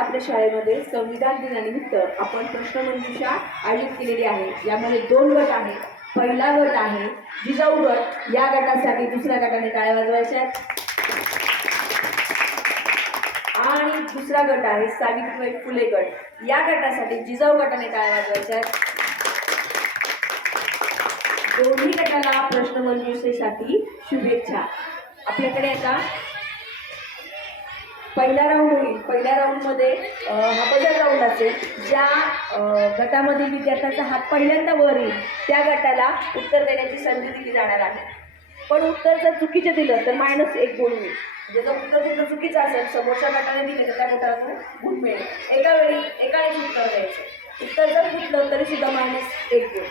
आपल्या शाळेमध्ये संविधान दिनानिमित्त आपण प्रश्नमंजुषा आयोजित केलेली आहे. यामध्ये दोन गट आहेत. पहिला गट आहे जिजाऊ गट. या गटासाठी दुसऱ्या गटाने टाळ्या वाजवायच्या आहेत. आणि दुसरा गट आहे सावित्रीबाई फुले गट. या गटासाठी जिजाऊ गटाने टाळ्या वाजवायच्या आहेत. दोन्ही गटाला प्रश्नमंजुषेसाठी शुभेच्छा. आपल्याकडे आता पहिला राऊंड होईल. पहिल्या राऊंडमध्ये हा बदल राऊंड असेल ज्या गटामध्ये विद्यार्थ्यांचा हात पहिल्यांदा वर येईल त्या गटाला उत्तर देण्याची संधी दिली जाणार आहे. पण उत्तर जर चुकीचं दिलं तर मायनस एक गुण मिळेल म्हणजे जर उत्तर तुमचं चुकीचं असेल समोरच्या गटाने दिले तर त्या गटाला गुण मिळेल. एका वेळी एकानेच उत्तर द्यायचं. उत्तर जर चुकलं तरी सुद्धा मायनस एक गुण.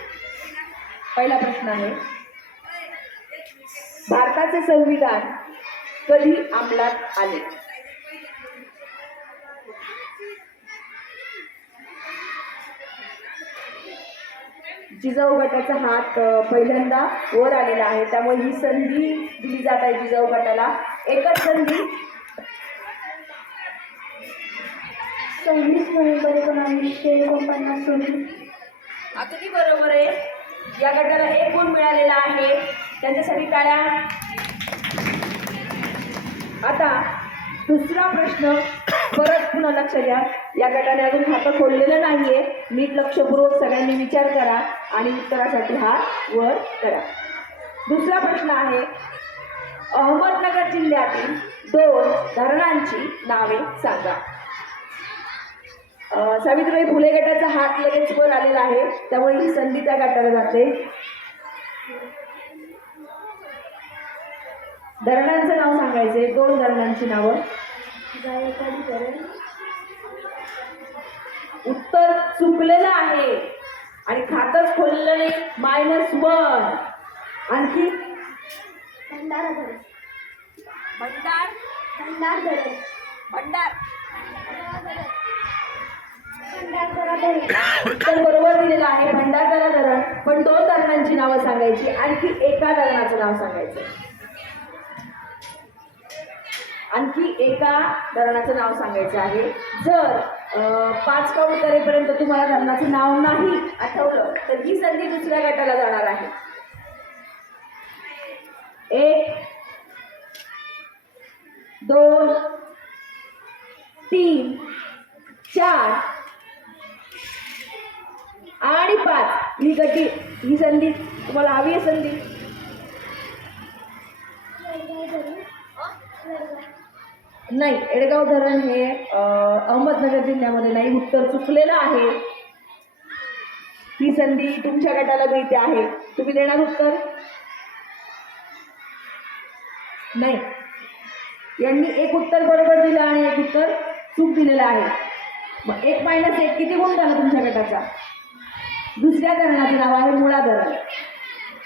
पहिला प्रश्न आहे. भारताचे संविधान कधी अंमलात आले? जिजाऊ गटाचा हात पहिल्यांदा वर आलेला आहे. त्यामुळे ही संधी दिली जात आहे जिजाऊ गटाला. एकच संधी. सव्वीस नोव्हेंबर एकोणावीसशे एकोणपन्नास रोजी अगदी बरोबर आहे. या गटाला एक गुण मिळालेला आहे. त्यांच्यासाठी टाळ्या. आता दुसरा प्रश्न. परत पुन्हा लक्ष द्या. या गटाने अजून खातं खोललेलं नाहीये. नीट लक्षपूर्वक सगळ्यांनी विचार करा आणि उत्तरासाठी हात वर करा. दुसरा प्रश्न आहे अहमदनगर जिल्ह्यातील दोन धरणांची नावे सांगा. सावित्रीबाई फुले गटाचा हात लगेच वर आलेला आहे त्यामुळे ही संधी त्या गटाला जाते. धरणांचं नाव सांगायचे दोन धरणांची नावं. धरण. उत्तर चुकलेलं आहे. आणि खातच खोललेलं नाही मायनस वन आणखी? भंडारा धरण भंडार? भंडार धरण भंडार. उत्तर बरोबर दिलेलं आहे भंडारदरा धरण पण दोन धरणांची नावं सांगायची. आणखी एका धरणाचं नाव सांगायचं. आणखी एका धरणाचं नाव सांगायचं आहे. जर पाच काउंट करेपर्यंत तुम्हाला धरणाचं नाव नाही आठवलं तर ही संधी दुसऱ्या गटाला जाणार आहे. एक दोन तीन चार आणि पाच. ही गटी ही संधी तुम्हाला हवी आहे संधी? नाही एडगाव धरण हे अहमदनगर जिल्ह्यामध्ये नाही उत्तर चुकलेलं आहे. ही संधी तुमच्या गटाला मिळते आहे. तुम्ही देणार उत्तर? नाही. यांनी एक उत्तर बरोबर दिलं आणि एक उत्तर चूक दिलेलं आहे. मग एक मायनस एक किती गुण झाला तुमच्या गटाचा? दुसऱ्या धरणाचे नाव आहे मुळा धरण.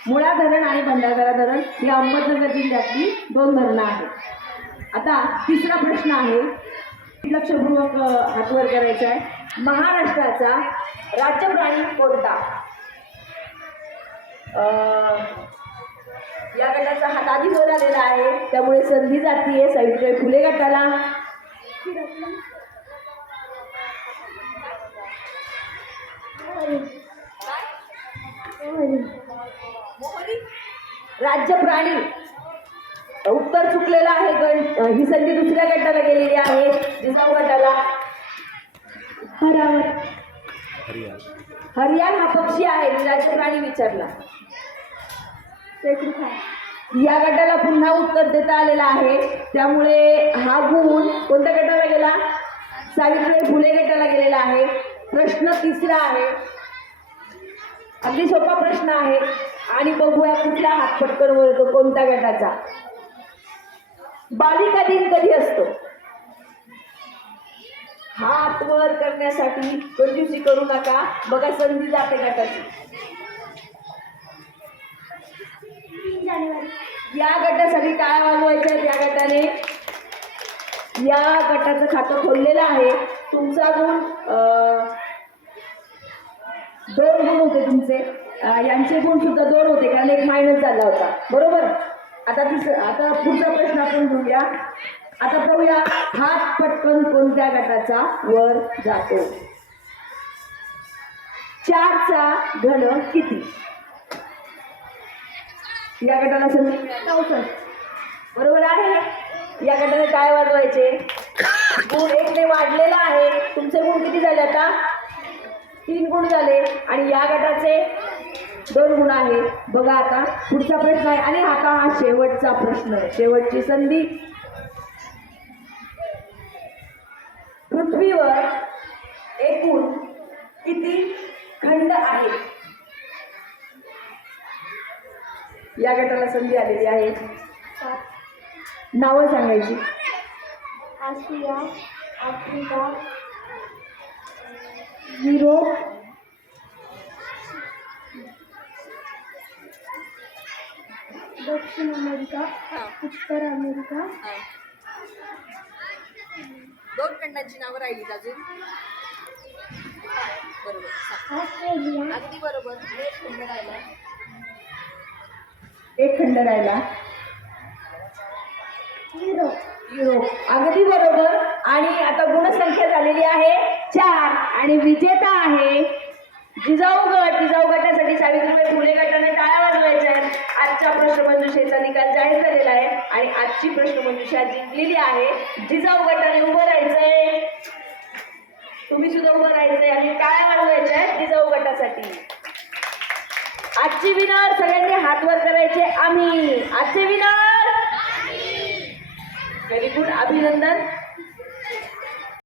मुळा धरण आणि भंडारदरा धरण ही अहमदनगर जिल्ह्यातली दोन धरणं आहेत. आता तिसरा प्रश्न आहे. लक्षपूर्वक हातवर करायचा आहे. महाराष्ट्राचा राज्यप्राणी कोणता? या गटाचा हात आधी वर आलेला आहे. त्यामुळे संधी जातीये सावित्रीबाई फुले गटाला. राज्य प्राणी उत्तर चुकलेलं आहे गण ही संधी दुसऱ्या गटाला गेलेली आहे. जिजाऊ गटाला. हरावर. हरियाण. हा पक्षी आहे मी राज्य प्राणी विचारला. या गटाला पुन्हा उत्तर देता आलेलं आहे. त्यामुळे हा गुण कोणत्या गटाला गेला? सावित्रीबाई फुले गटाला गेलेला आहे. प्रश्न तिसरा आहे. अगदी सोपा प्रश्न आहे. आणि बघूया कुठला हात पटकन वर येतो कोणत्या गटाचा. बालिका दिन कधी असतो? हात वर करण्यासाठी कंजूसी करू नका. बघा संधी जाते गटाची या गटासाठी टाळ्या वाजवायच्या आहेत या गटाने? या गटाचं खातं खोललेलं आहे. तुमचा गुण दोन गुण होते तुमचे. यांचे गुण सुद्धा दोन होते कारण एक मायनस झाला होता. बरोबर? आता तिस आता पुढचा प्रश्न आपण घेऊया आता पाहूया हात पटकन कोणत्या गटाचा वर जातो? चारचा घन किती? या गटाला संधी चौसष्ट. बरोबर आहे? या गटाने काय वाजवायचे? गुण एकने वाढलेला आहे. तुमचे गुण किती झाले आता? तीन गुण झाले. आणि या गटाचे दोन गुण आहे. बघा आता पुढचा प्रश्न आहे. आणि आता हा शेवटचा प्रश्न आहे. शेवटची संधी. पृथ्वीवर एकूण किती खंड आहेत? या गटाला संधी आलेली आहे. नावं सांगायची. Asia Africa. युरोप दक्षिण अमेरिका उत्तर अमेरिका. दोन खंडांची नावं राहिली अजून. बरोबर अगदी बरोबर. एक खंड राहिला. एक खंड राहिला. युरोप. युरोप. अगदी बरोबर. आणि आता गुणसंख्या झालेली आहे चार. आणि विजेता आहे जिजाऊ गट जिजाऊ गटासाठी सावित्रीबाई फुले गटाने टाळ्या वाजवायच्या आहेत. आजच्या प्रश्नमंजुषेचा निकाल जाहीर झालेला आहे आणि आजची प्रश्नमंजुषा जिंकलेली आहे. जिजाऊ गटाने उभं राहायचंय. तुम्ही सुद्धा उभं राहायचंय आणि टाळ्या वाजवायच्या आहेत जिजाऊ गटासाठी. आजची विनर सगळ्यांनी हात वर करायचे आम्ही. आजचे विनर व्हेरी गुड अभिनंदन.